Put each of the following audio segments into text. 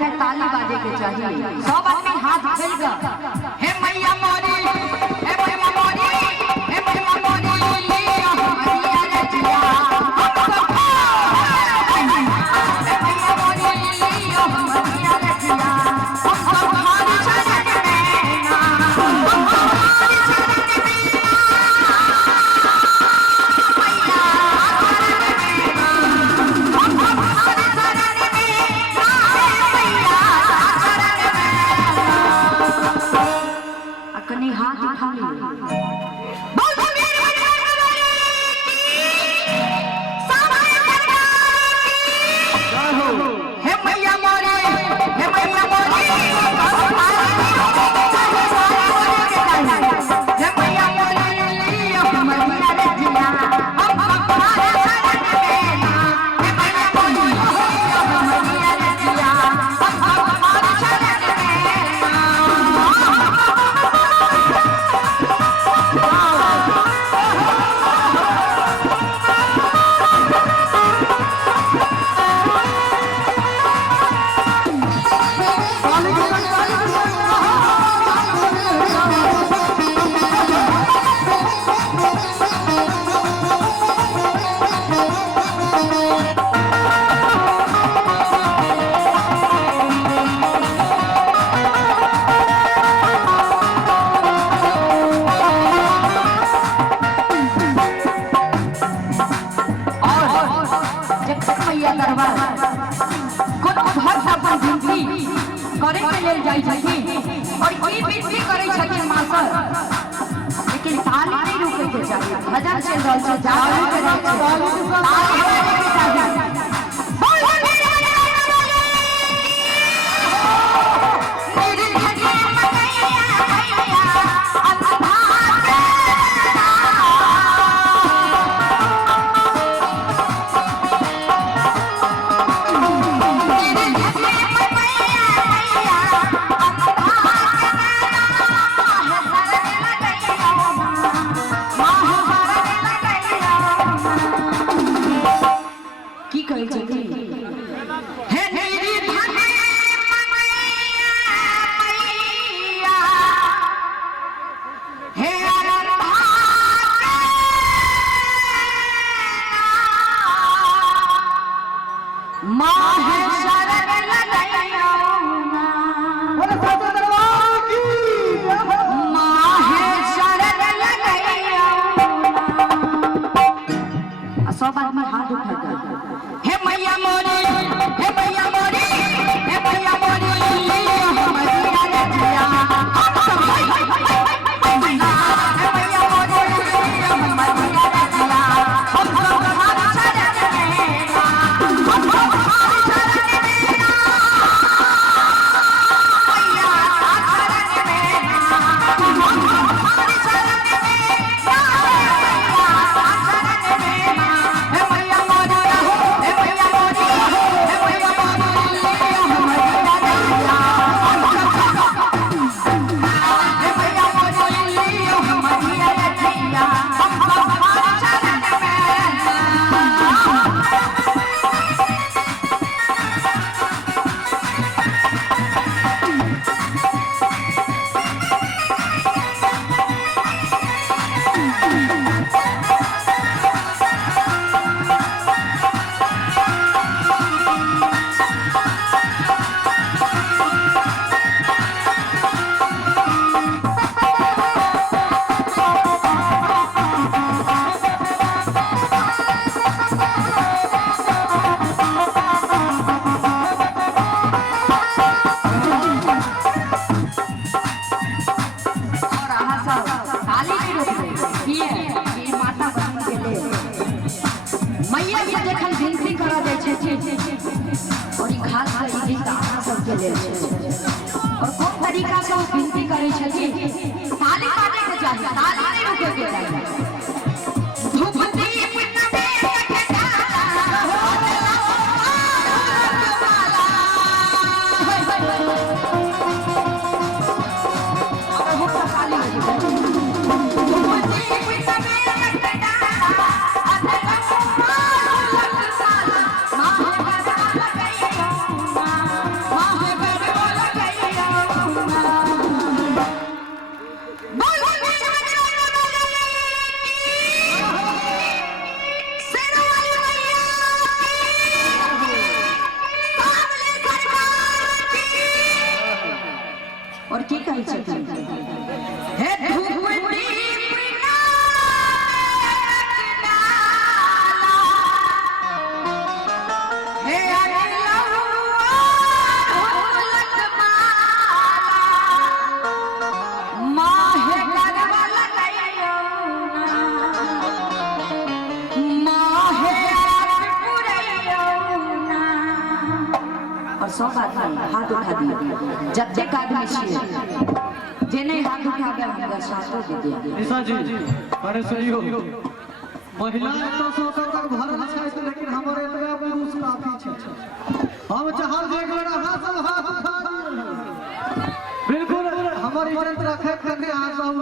जाए ताली बाजे के चाहिए। सब आदमी हाथ उठेगा। हे मैया मोरी, हे मैया मोरी, हे मैया मोरी, लिया हमारिया रजिया। हे मैया मोरी, लिया हमारिया रजिया। हम तुम्हारी शरण में ना, हम तुम्हारी शरण में ना। मैया हम तुम्हारी शरण में ना, मैया शरण में ना। अपने हाथ उठा ले। बोल मेरे हे मैया मोरे, हे मैया मोरे, हे मैया मोरे, लिया हमारिया रजिया। हम तुम्हारे शरण में ना, हे मैया मोरे, लिया हमारिया रजिया। हम तुम्हारे शरण में ना। मैया दरबार कोनो भक्त अपन विनती करे के लेल जाई छथिन और ई विनती करे छथिन मास्टर, लेकिन ताली नहीं रुके के चाहिए। भजन चल रहल छै, जागरण के रहल छै, ताली बजे के चाहिए। बोल मेरे भजन मैया मैया अल्लाह की कहै छथिन। हे मेरी धने मैया, हे अरंधा माहे शरण लगैया ना, माहे शरण लगैया ना। सब आदमी हाथ उठाता। हे मैया मोरी, हे मैया मोरी, हे मैया मोरी, लिया हमारिया रजिया। हम तुम्हारी हे मैया मोरी, लिया हमारिया रजिया। हम तुम्हारी शरण में ना, हम तुम्हारी शरण में ना। मैया शरण में ना, हम तुम्हारी शरण में ना। मैया शरण में ना। हे मैया मोरी, हे मैया मोरी, हे मैया मोरी, लिया हमारिया रजिया। हे मैया मोरी, लिया हमारिया रजिया। हम तुम्हारी शरण में ना। और आहा सब ताली के रूप में किए कि माता बहन के लिए मैया से जखन विनती करा जाय छै और ई खास कर ई गीत आहा सब के लिए छै। और कोन तरीका से वो विनती करे छथिन, ताली बाजे के चाहिए, ताली नहीं रुके के चाहिए। धूप दीप नवे के डाला हो ताली माँ और की कहै छथिन हे धूपटी सब आदमी हाथ उठा दिए जतेक आदमी छिए जे नहीं हाथ उठाबे हमरा साथो दे दिया निशा जी अरे सुनियो महिला तो सोकर तक भरल छै लेकिन हमरे एतबे पुरुष काफी छै हम चाहल जे एक बेर हाथ उठा दिए बिल्कुल हमर इज्जत रखे करने आ जाऊ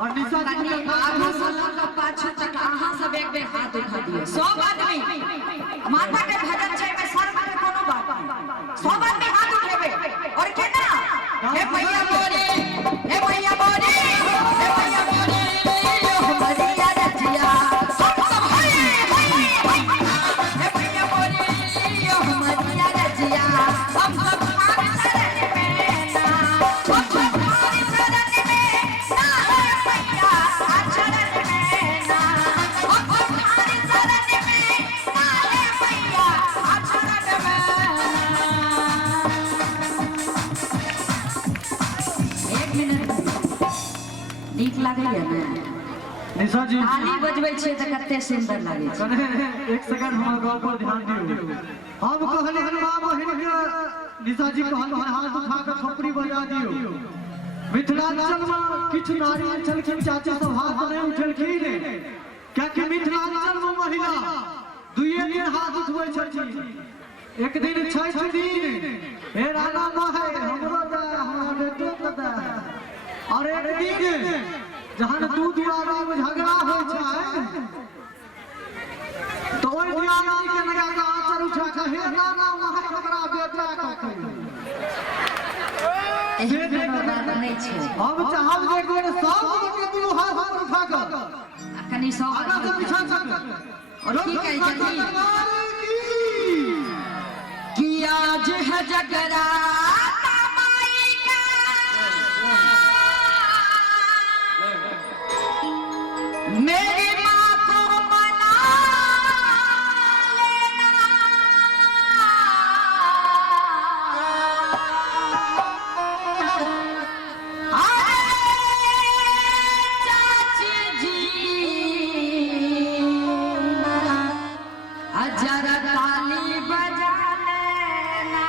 और निशा जी आधा साल का पाछू तक अहां सब एक बेर हाथ उठा दिए सब आदमी माता के भजन छै में सर में कोनो बात सब आदमी हाथ उठेबे और केना हे मैया बोले हे मैया बोले हे मैया बोले हमारी रजिया सब सब हे मैया बोले हमारी रजिया हम सब मान शरण में ना हम सब मान शरण में ना है मैया शरण में ना हम सब मान शरण में ना है मैया शरण में नीक लागैया ने निशा जी ताली बजबै छै त कते सुंदर लागै छै एक सेकंड हमर गप पर ध्यान दियौ हम कहली हनुमान बहिन के निशा जी कहल हाथ उठा के थोपड़ी बजा दियौ मिथिलांचल में किछ नारी छलखिन चाची सब हाथ नहीं उठेलखिन कियाकि मिथिलांचल में महिला दुइये दिन हाथ उठबै छथिन एक दिन छठ दिन हे राणा माहे हमरो दे हमरा बेटो के दे और एक दिन जहां दू दुआरा में झगड़ा होय छै तो ओइ दुआरा के लगा के आंचर उठा के हे राणा माहे हमरा बेटा के एही बात नहीं छै हम चाहब जे एक बेर सब के दुनू हाथ उठा के कनी सब आगा से पीछा तक और की कहै छथिन कि आज है जगरा माई का मेरी माँ को मना लेना चाची जी जरा ताली बजा लेना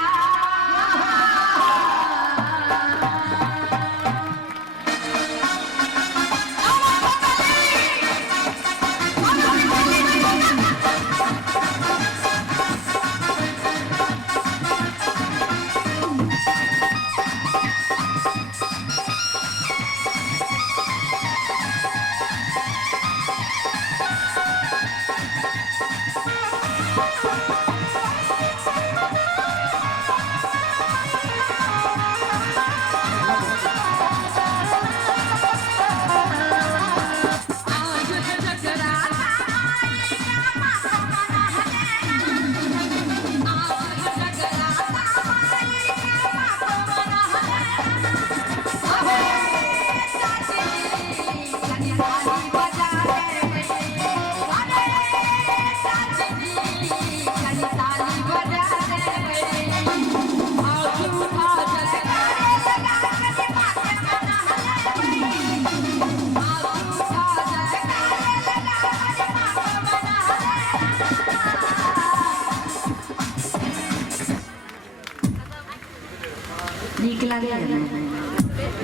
नीक लागैया ने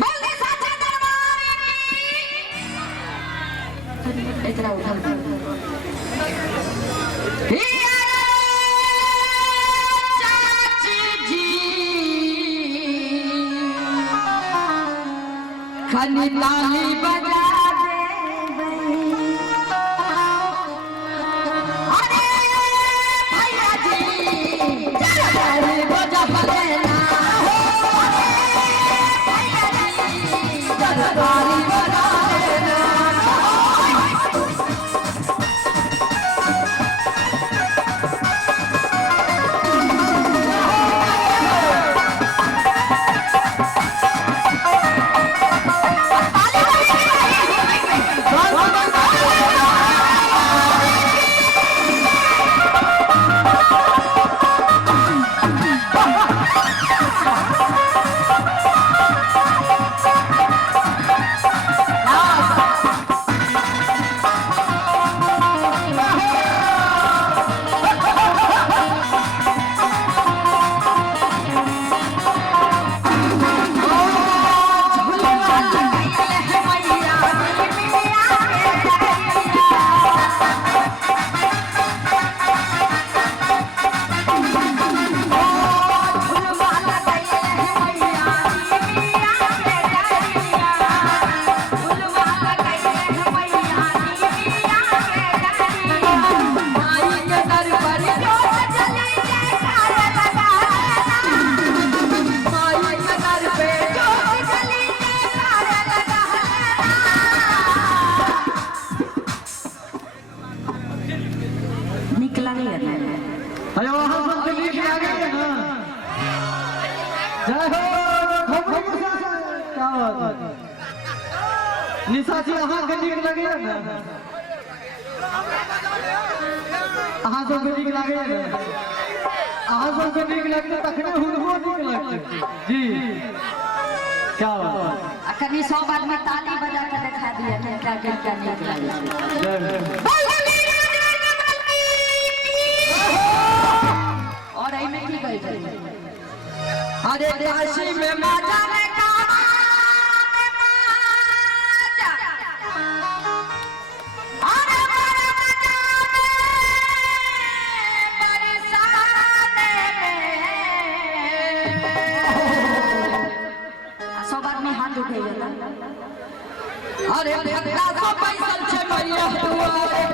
बोले साचा दरबार की एकरा उठल चाची जी खनी ताली बजा जय हो खोपड़ी निशा जी। क्या बात है निशा जी अहाँ के नीक लगे ना अहाँ सब के नीक लगे ना अहाँ सब के नीक लगते तखने हुनको नीक लगते जी क्या बात कभी 100 आदमी ताली बजा के दिखा दिया किनका किनका नीक लगे और आई में की कही जाए अरे काशी में माता ने कहा में माता अरे मेरे माता में बरसाने में 100 आदमी हाथ उठाइए ना अरे भक्ता को पैसा छे मैया दुआरे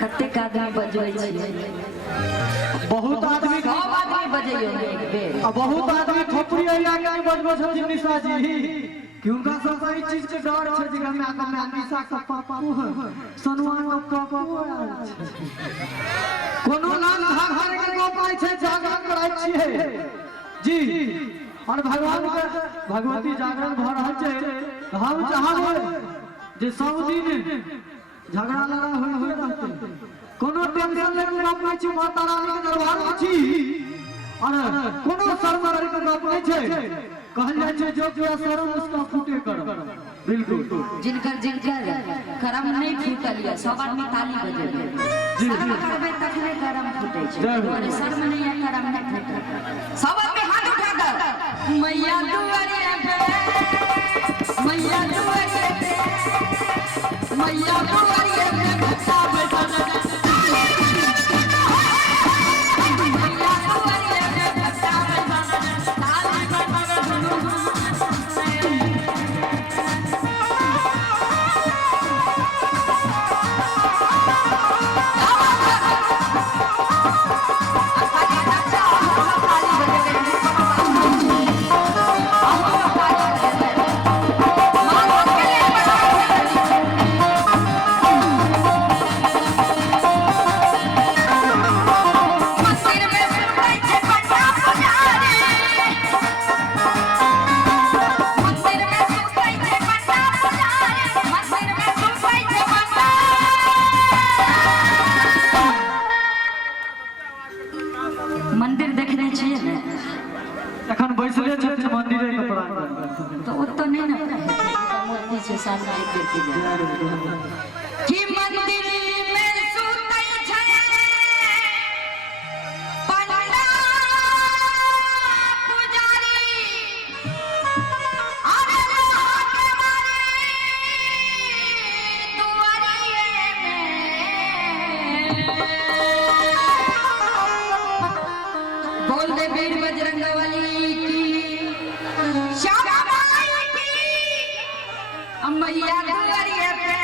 कतेक आदमी बजबै छियै बहुत आदमी बजैयो बहुत आदमी खोपड़ी एरिया के बजबै छथिन निशा जी कि उनका सब ई चीज के डर छै जे हमरा के निशा के पापा सनुआ के पापा कोनो नाम घर के पापा छै जागरण करै छियै जी और भगवान के भगवती जागरण भ रहल छै हम चाहबै जे सब दिन झगड़ा लड़ा होय रहते कोनो टेंशन लेके बात नहीं छी माता रानी के दरबार में छी और कोनो शर्मर के बात नहीं छै कहल जाय छै जो जो शर्म उसका फूटे कर बिल्कुल जिनकर करम नहीं फूटल या 100 आदमी ताली बजेबे शर्म करबे तखने करम फूटे छै और शर्म नहीं है करम नहीं फूटे 100 आदमी हाथ उठा कर मैया दुआरिया पे मैया दुआरिया पे मैया दुआरिया पे भक्ता बैठा मंदिर देखने चाहिए ना एखन बैसले छथिन मंदिरे के प्रांगण तो ओतो नहीं ना मूर्ति से सामने एक करके कि मंदिर में सुतई छै पंडा पुजारी अरे लोहा के मारी दुआरिये में बोल दे वीर बजरंगबली की श्यामा माई की मैया दुआरिये पे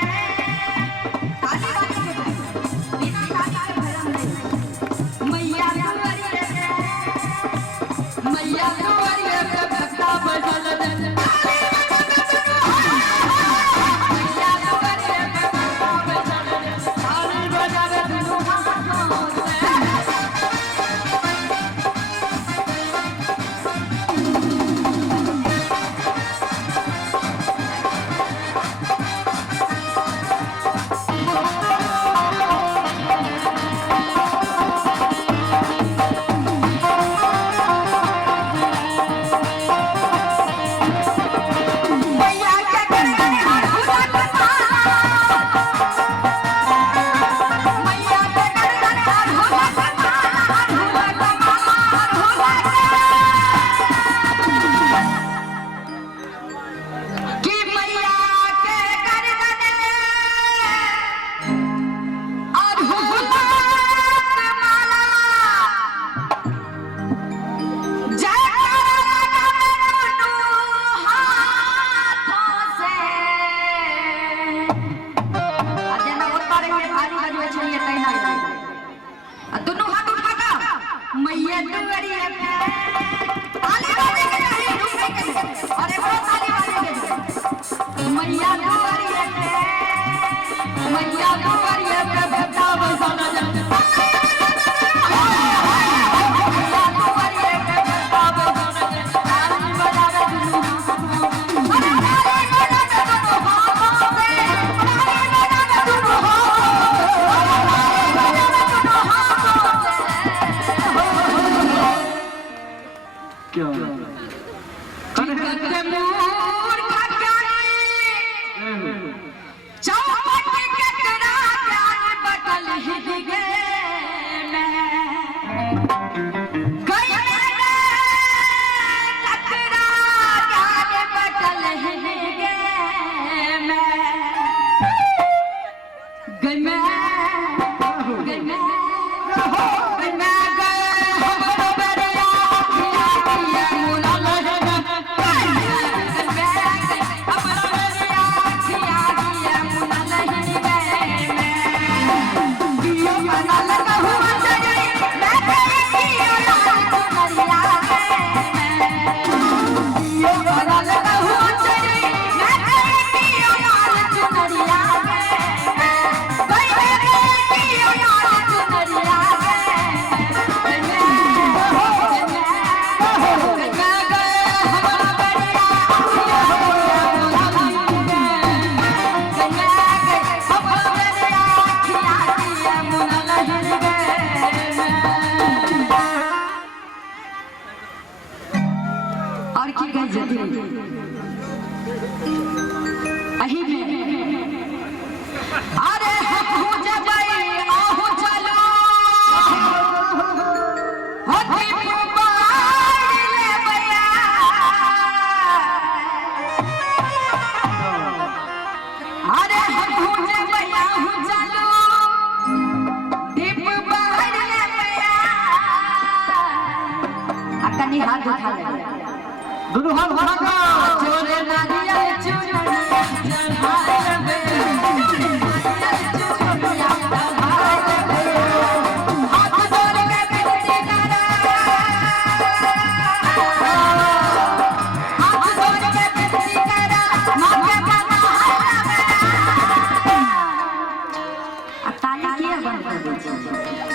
दोनों हाथ उठाकर मैया दुआरिया पे ताली बजेंगे नहीं रुकेंगे अरे वो ताली बजेंगे मैया दुआरिया पे बेटा बजाना जाए हाथ उठा ले दोनों हाथ उठाकर चोरे नारियल चुनरिया चढ़ाए लगे हाथ जोड़ के विनती करा मां के गाना ताली किया बंद कर दीजिए